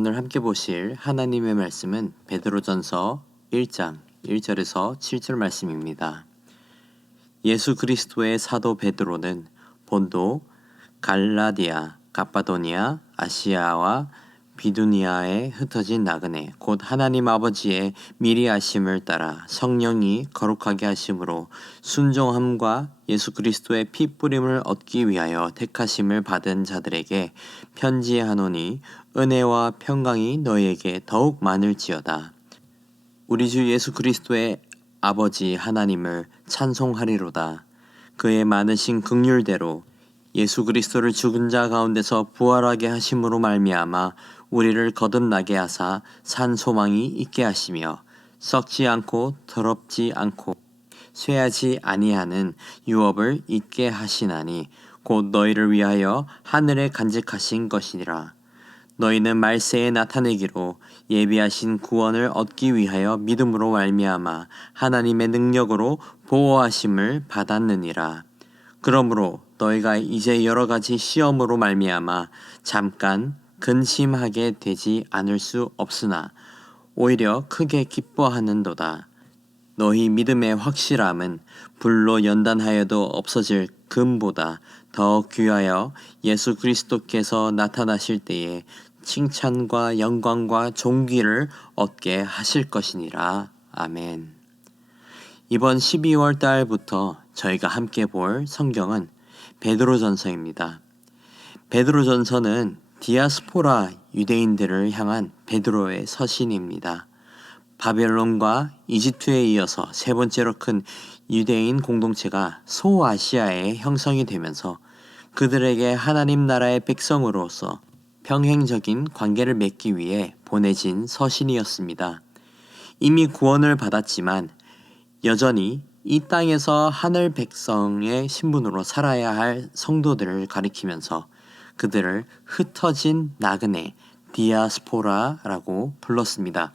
오늘 함께 보실 하나님의 말씀은 베드로전서 1장 1절에서 7절 말씀입니다. 예수 그리스도의 사도 베드로는 본도, 갈라디아, 갑바도니아, 아시아와 비두니아에 흩어진 나그네 곧 하나님 아버지의 미리 하심을 따라 성령이 거룩하게 하심으로 순종함과 예수 그리스도의 피 뿌림을 얻기 위하여 택하심을 받은 자들에게 편지하노니 은혜와 평강이 너희에게 더욱 많을지어다. 우리 주 예수 그리스도의 아버지 하나님을 찬송하리로다. 그의 많으신 긍휼대로 예수 그리스도를 죽은 자 가운데서 부활하게 하심으로 말미암아 우리를 거듭나게 하사 산 소망이 있게 하시며 썩지 않고 더럽지 않고 쇠하지 아니하는 유업을 있게 하시나니 곧 너희를 위하여 하늘에 간직하신 것이니라. 너희는 말세에 나타내기로 예비하신 구원을 얻기 위하여 믿음으로 말미암아 하나님의 능력으로 보호하심을 받았느니라. 그러므로 너희가 이제 여러 가지 시험으로 말미암아 잠깐 근심하게 되지 않을 수 없으나 오히려 크게 기뻐하는도다. 너희 믿음의 확실함은 불로 연단하여도 없어질 금보다 더 귀하여 예수 그리스도께서 나타나실 때에 칭찬과 영광과 존귀를 얻게 하실 것이니라. 아멘. 이번 12월 달부터 저희가 함께 볼 성경은 베드로전서입니다. 베드로전서는 디아스포라 유대인들을 향한 베드로의 서신입니다. 바벨론과 이집트에 이어서 세 번째로 큰 유대인 공동체가 소아시아에 형성이 되면서 그들에게 하나님 나라의 백성으로서 평행적인 관계를 맺기 위해 보내진 서신이었습니다. 이미 구원을 받았지만 여전히 이 땅에서 하늘 백성의 신분으로 살아야 할 성도들을 가리키면서 그들을 흩어진 나그네 디아스포라라고 불렀습니다.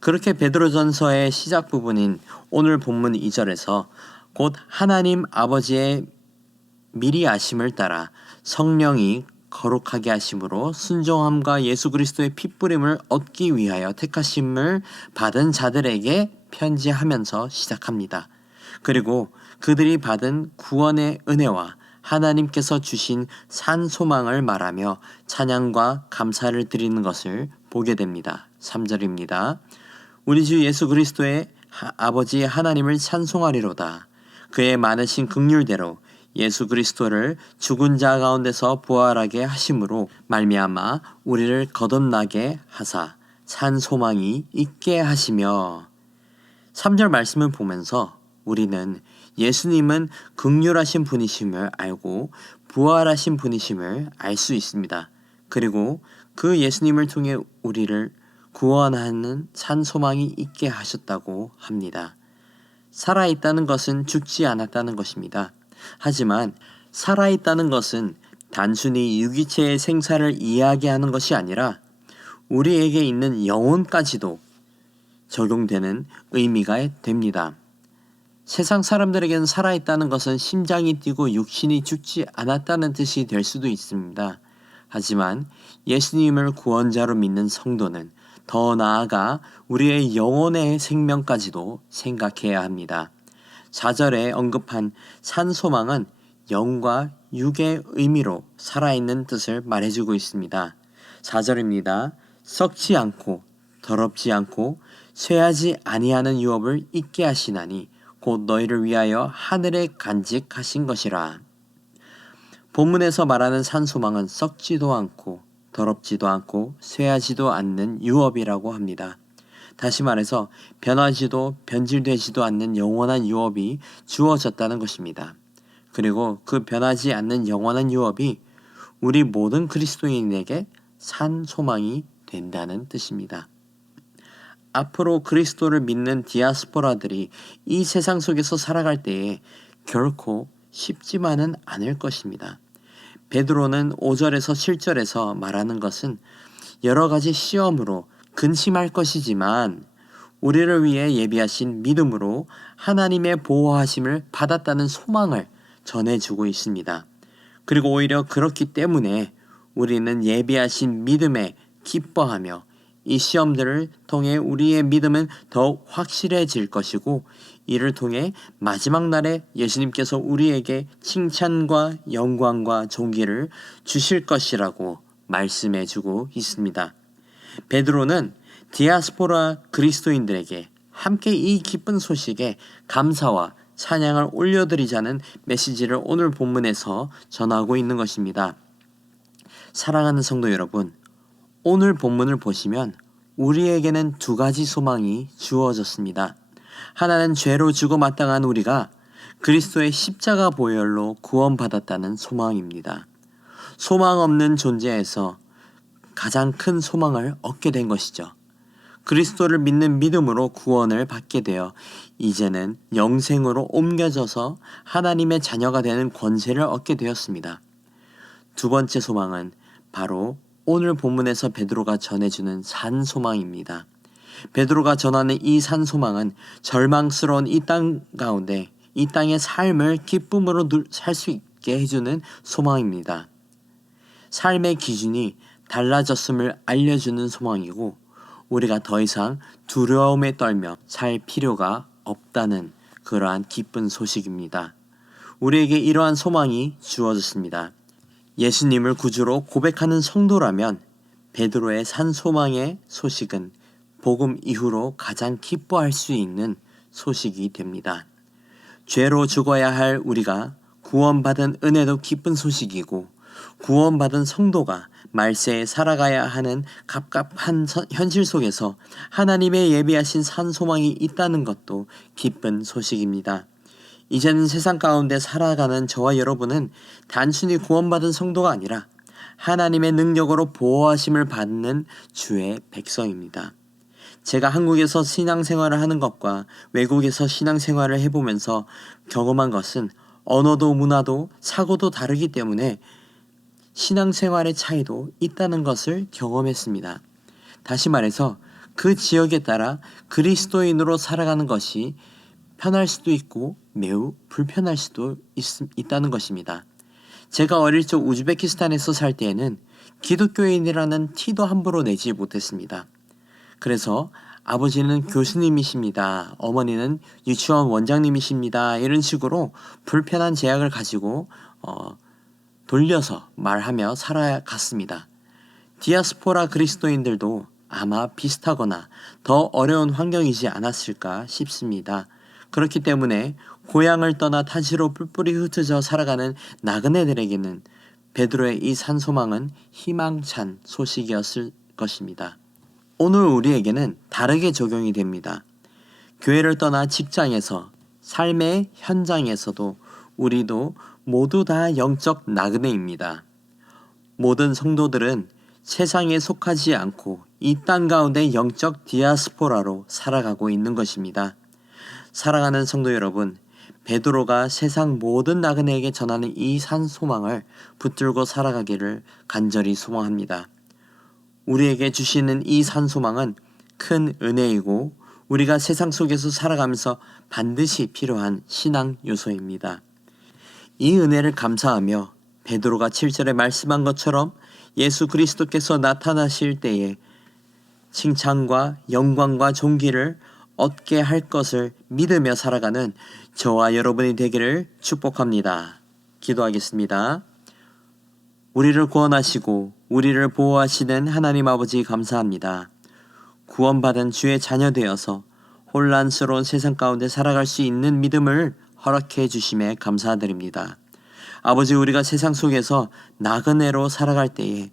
그렇게 베드로전서의 시작 부분인 오늘 본문 2절에서 곧 하나님 아버지의 미리 아심을 따라 성령이 거룩하게 하심으로 순종함과 예수 그리스도의 피 뿌림을 얻기 위하여 택하심을 받은 자들에게 편지하면서 시작합니다. 그리고 그들이 받은 구원의 은혜와 하나님께서 주신 산 소망을 말하며 찬양과 감사를 드리는 것을 보게 됩니다. 3절입니다. 우리 주 예수 그리스도의 아버지 하나님을 찬송하리로다. 그의 많으신 긍휼대로 예수 그리스도를 죽은 자 가운데서 부활하게 하심으로 말미암아 우리를 거듭나게 하사 산 소망이 있게 하시며 3절 말씀을 보면서 우리는 예수님은 긍휼하신 분이심을 알고 부활하신 분이심을 알 수 있습니다. 그리고 그 예수님을 통해 우리를 구원하는 산 소망이 있게 하셨다고 합니다. 살아있다는 것은 죽지 않았다는 것입니다. 하지만 살아있다는 것은 단순히 유기체의 생사를 이야기하는 것이 아니라 우리에게 있는 영혼까지도 적용되는 의미가 됩니다. 세상 사람들에게는 살아있다는 것은 심장이 뛰고 육신이 죽지 않았다는 뜻이 될 수도 있습니다. 하지만 예수님을 구원자로 믿는 성도는 더 나아가 우리의 영혼의 생명까지도 생각해야 합니다. 4절에 언급한 산 소망은 영과 육의 의미로 살아있는 뜻을 말해주고 있습니다. 4절입니다. 썩지 않고 더럽지 않고 쇠하지 아니하는 유업을 있게 하시나니 곧 너희를 위하여 하늘에 간직하신 것이라. 본문에서 말하는 산 소망은 썩지도 않고 더럽지도 않고 쇠하지도 않는 유업이라고 합니다. 다시 말해서 변하지도 변질되지도 않는 영원한 유업이 주어졌다는 것입니다. 그리고 그 변하지 않는 영원한 유업이 우리 모든 그리스도인에게 산 소망이 된다는 뜻입니다. 앞으로 그리스도를 믿는 디아스포라들이 이 세상 속에서 살아갈 때에 결코 쉽지만은 않을 것입니다. 베드로는 5절에서 7절에서 말하는 것은 여러 가지 시험으로 근심할 것이지만 우리를 위해 예비하신 믿음으로 하나님의 보호하심을 받았다는 소망을 전해주고 있습니다. 그리고 오히려 그렇기 때문에 우리는 예비하신 믿음의 기뻐하며 이 시험들을 통해 우리의 믿음은 더욱 확실해질 것이고 이를 통해 마지막 날에 예수님께서 우리에게 칭찬과 영광과 존귀를 주실 것이라고 말씀해주고 있습니다. 베드로는 디아스포라 그리스도인들에게 함께 이 기쁜 소식에 감사와 찬양을 올려드리자는 메시지를 오늘 본문에서 전하고 있는 것입니다. 사랑하는 성도 여러분, 오늘 본문을 보시면 우리에게는 두 가지 소망이 주어졌습니다. 하나는 죄로 죽어 마땅한 우리가 그리스도의 십자가 보혈로 구원받았다는 소망입니다. 소망 없는 존재에서 가장 큰 소망을 얻게 된 것이죠. 그리스도를 믿는 믿음으로 구원을 받게 되어 이제는 영생으로 옮겨져서 하나님의 자녀가 되는 권세를 얻게 되었습니다. 두 번째 소망은 바로 오늘 본문에서 베드로가 전해주는 산소망입니다. 베드로가 전하는 이 산소망은 절망스러운 이 땅 가운데 이 땅의 삶을 기쁨으로 살 수 있게 해주는 소망입니다. 삶의 기준이 달라졌음을 알려주는 소망이고 우리가 더 이상 두려움에 떨며 살 필요가 없다는 그러한 기쁜 소식입니다. 우리에게 이러한 소망이 주어졌습니다. 예수님을 구주로 고백하는 성도라면 베드로의 산소망의 소식은 복음 이후로 가장 기뻐할 수 있는 소식이 됩니다. 죄로 죽어야 할 우리가 구원받은 은혜도 기쁜 소식이고 구원받은 성도가 말세에 살아가야 하는 갑갑한 현실 속에서 하나님의 예비하신 산소망이 있다는 것도 기쁜 소식입니다. 이제는 세상 가운데 살아가는 저와 여러분은 단순히 구원받은 성도가 아니라 하나님의 능력으로 보호하심을 받는 주의 백성입니다. 제가 한국에서 신앙생활을 하는 것과 외국에서 신앙생활을 해보면서 경험한 것은 언어도 문화도 사고도 다르기 때문에 신앙생활의 차이도 있다는 것을 경험했습니다. 다시 말해서 그 지역에 따라 그리스도인으로 살아가는 것이 편할 수도 있고 매우 불편할 수도 있다는 것입니다. 제가 어릴 적 우즈베키스탄에서 살 때에는 기독교인이라는 티도 함부로 내지 못했습니다. 그래서 아버지는 교수님이십니다. 어머니는 유치원 원장님이십니다. 이런 식으로 불편한 제약을 가지고 돌려서 말하며 살아갔습니다. 디아스포라 그리스도인들도 아마 비슷하거나 더 어려운 환경이지 않았을까 싶습니다. 그렇기 때문에 고향을 떠나 타지로 뿔뿔이 흩어져 살아가는 나그네들에게는 베드로의 이 산소망은 희망찬 소식이었을 것입니다. 오늘 우리에게는 다르게 적용이 됩니다. 교회를 떠나 직장에서 삶의 현장에서도 우리도 모두 다 영적 나그네입니다. 모든 성도들은 세상에 속하지 않고 이 땅 가운데 영적 디아스포라로 살아가고 있는 것입니다. 사랑하는 성도 여러분, 베드로가 세상 모든 나그네에게 전하는 이 산소망을 붙들고 살아가기를 간절히 소망합니다. 우리에게 주시는 이 산소망은 큰 은혜이고 우리가 세상 속에서 살아가면서 반드시 필요한 신앙 요소입니다. 이 은혜를 감사하며 베드로가 7절에 말씀한 것처럼 예수 그리스도께서 나타나실 때에 칭찬과 영광과 존귀를 얻게 할 것을 믿으며 살아가는 저와 여러분이 되기를 축복합니다. 기도하겠습니다. 우리를 구원하시고 우리를 보호하시는 하나님 아버지 감사합니다. 구원받은 주의 자녀 되어서 혼란스러운 세상 가운데 살아갈 수 있는 믿음을 허락해 주심에 감사드립니다. 아버지, 우리가 세상 속에서 나그네로 살아갈 때에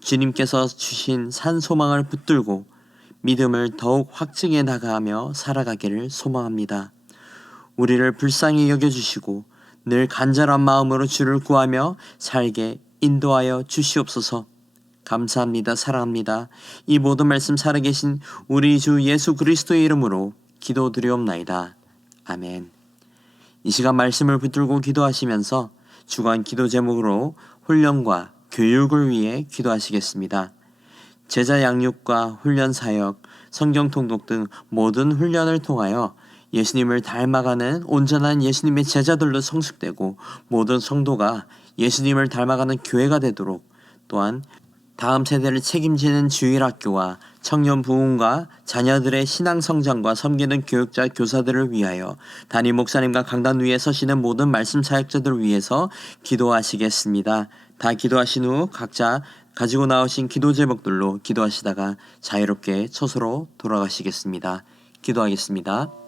주님께서 주신 산소망을 붙들고 믿음을 더욱 확증해 나가며 살아가기를 소망합니다. 우리를 불쌍히 여겨주시고 늘 간절한 마음으로 주를 구하며 살게 인도하여 주시옵소서. 감사합니다. 사랑합니다. 이 모든 말씀 살아계신 우리 주 예수 그리스도의 이름으로 기도드리옵나이다. 아멘. 이 시간 말씀을 붙들고 기도하시면서 주간 기도 제목으로 훈련과 교육을 위해 기도하시겠습니다. 제자 양육과 훈련 사역, 성경 통독 등 모든 훈련을 통하여 예수님을 닮아가는 온전한 예수님의 제자들로 성숙되고 모든 성도가 예수님을 닮아가는 교회가 되도록, 또한 다음 세대를 책임지는 주일학교와 청년 부흥과 자녀들의 신앙 성장과 섬기는 교육자 교사들을 위하여 담임 목사님과 강단 위에 서시는 모든 말씀 사역자들을 위해서 기도하시겠습니다. 다 기도하신 후 각자 가지고 나오신 기도 제목들로 기도하시다가 자유롭게 처소로 돌아가시겠습니다. 기도하겠습니다.